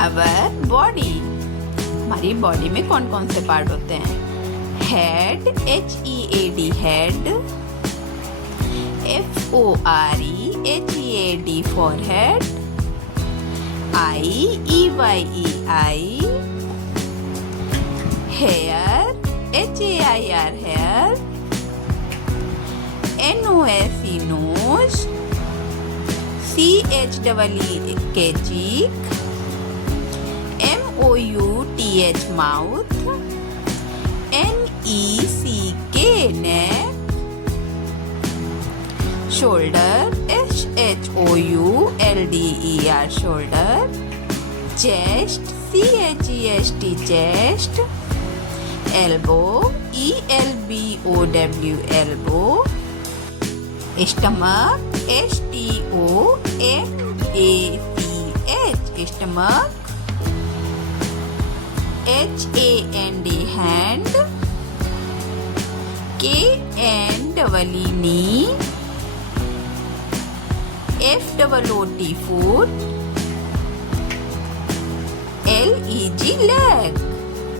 Our body, हमारी body में कौन कौन से पार्ट होते हैं? Head, HEAD head, FOREHEAD forehead, IEYE eye, hair, HAIR hair, NOSE nose, CHEE cheek, MOUTH mouth, NECK neck, shoulder, SHOULDER shoulder, chest, CHEST chest, elbow, ELBOW elbow, stomach, STOMACH stomach, HAND hand, KNEE knee, FOOT foot, LEG leg.